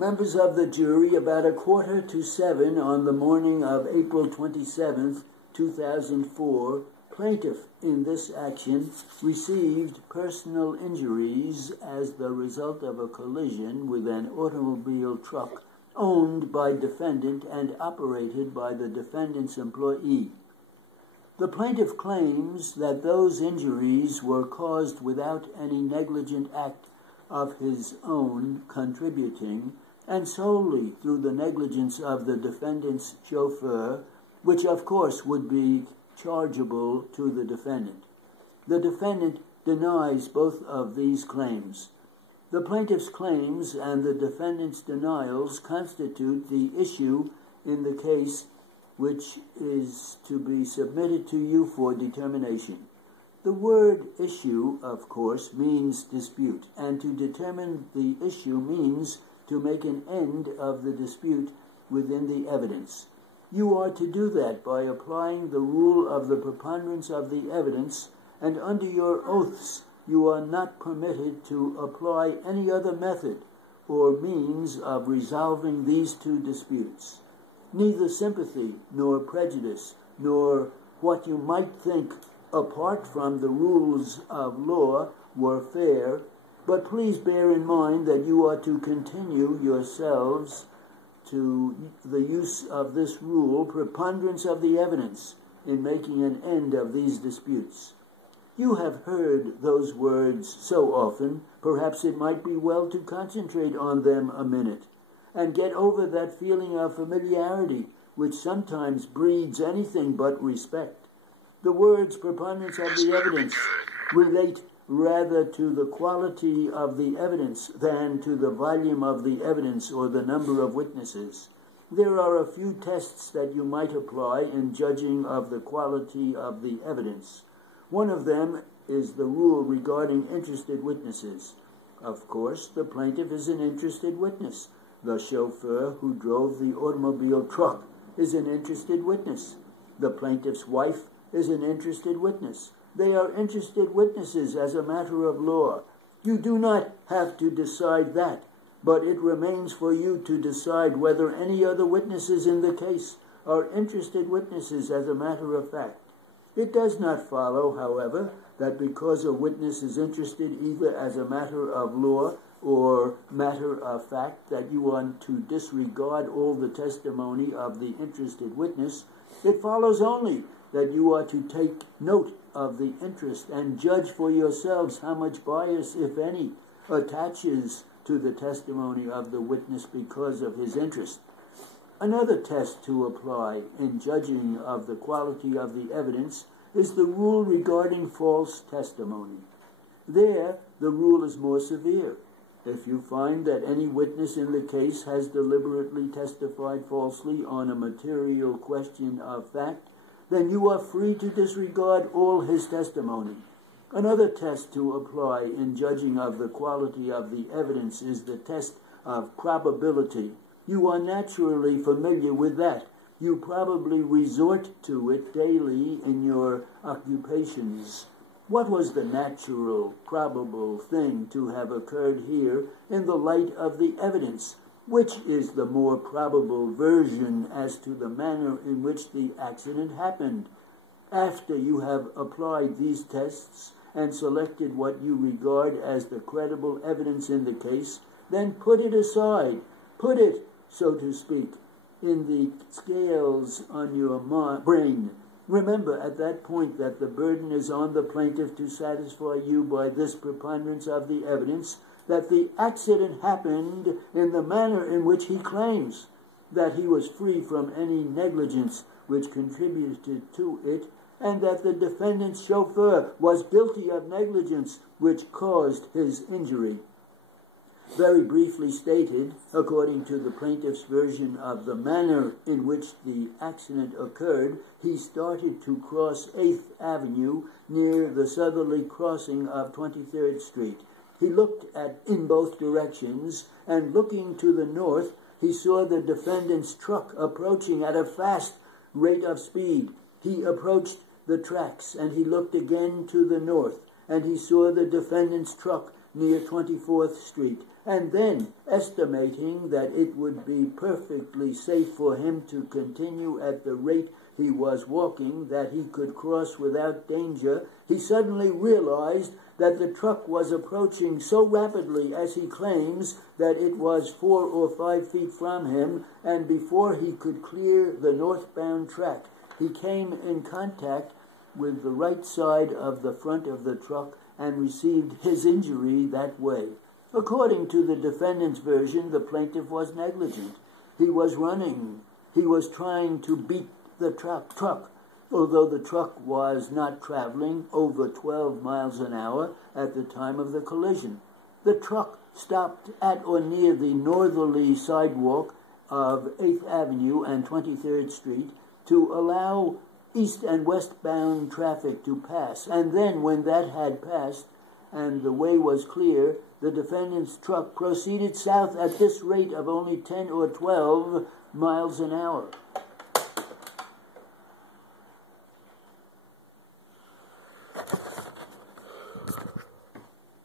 Members of the jury, about 6:45 on the morning of April 27th, 2004, plaintiff in this action received personal injuries as the result of a collision with an automobile truck owned by defendant and operated by the defendant's employee. The plaintiff claims that those injuries were caused without any negligent act of his own contributing, and solely through the negligence of the defendant's chauffeur, which of course would be chargeable to the defendant. The defendant denies both of these claims. The plaintiff's claims and the defendant's denials constitute the issue in the case, which is to be submitted to you for determination. The word issue, of course, means dispute, and to determine the issue means to make an end of the dispute within the evidence. You are to do that by applying the rule of the preponderance of the evidence, and under your oaths you are not permitted to apply any other method or means of resolving these two disputes. Neither sympathy nor prejudice nor what you might think apart from the rules of law were fair, but please bear in mind that you are to continue yourselves to the use of this rule, preponderance of the evidence, in making an end of these disputes. You have heard those words so often, perhaps it might be well to concentrate on them a minute and get over that feeling of familiarity which sometimes breeds anything but respect. The words preponderance of the evidence relate rather to the quality of the evidence than to the volume of the evidence or the number of witnesses. There are a few tests that you might apply in judging of the quality of the evidence. One of them is the rule regarding interested witnesses. Of course, the plaintiff is an interested witness. The chauffeur who drove the automobile truck is an interested witness. The plaintiff's wife is an interested witness. They are interested witnesses as a matter of law. You do not have to decide that, but it remains for you to decide whether any other witnesses in the case are interested witnesses as a matter of fact. It does not follow, however, that because a witness is interested either as a matter of law or matter of fact that you are to disregard all the testimony of the interested witness. It follows only that you are to take note of the interest and judge for yourselves how much bias, if any, attaches to the testimony of the witness because of his interest. Another test to apply in judging of the quality of the evidence is the rule regarding false testimony. There, the rule is more severe. If you find that any witness in the case has deliberately testified falsely on a material question of fact, then you are free to disregard all his testimony. Another test to apply in judging of the quality of the evidence is the test of probability. You are naturally familiar with that. You probably resort to it daily in your occupations. What was the natural, probable thing to have occurred here in the light of the evidence? Which is the more probable version as to the manner in which the accident happened? After you have applied these tests and selected what you regard as the credible evidence in the case, then put it aside. Put it, so to speak, in the scales on your brain. Remember at that point that the burden is on the plaintiff to satisfy you by this preponderance of the evidence that the accident happened in the manner in which he claims, that he was free from any negligence which contributed to it, and that the defendant's chauffeur was guilty of negligence which caused his injury. Very briefly stated, according to the plaintiff's version of the manner in which the accident occurred, he started to cross 8th Avenue near the southerly crossing of 23rd Street. He looked in both directions, and looking to the north, he saw the defendant's truck approaching at a fast rate of speed. He approached the tracks, and he looked again to the north, and he saw the defendant's truck near 24th Street, and then, estimating that it would be perfectly safe for him to continue at the rate he was walking, that he could cross without danger, he suddenly realized that the truck was approaching so rapidly, as he claims, that it was 4 or 5 feet from him, and before he could clear the northbound track, he came in contact with the right side of the front of the truck and received his injury that way. According to the defendant's version, the plaintiff was negligent. He was running. He was trying to beat the truck, although the truck was not traveling over 12 miles an hour at the time of the collision. The truck stopped at or near the northerly sidewalk of 8th Avenue and 23rd Street to allow east and westbound traffic to pass, and then when that had passed and the way was clear, the defendant's truck proceeded south at this rate of only 10 or 12 miles an hour.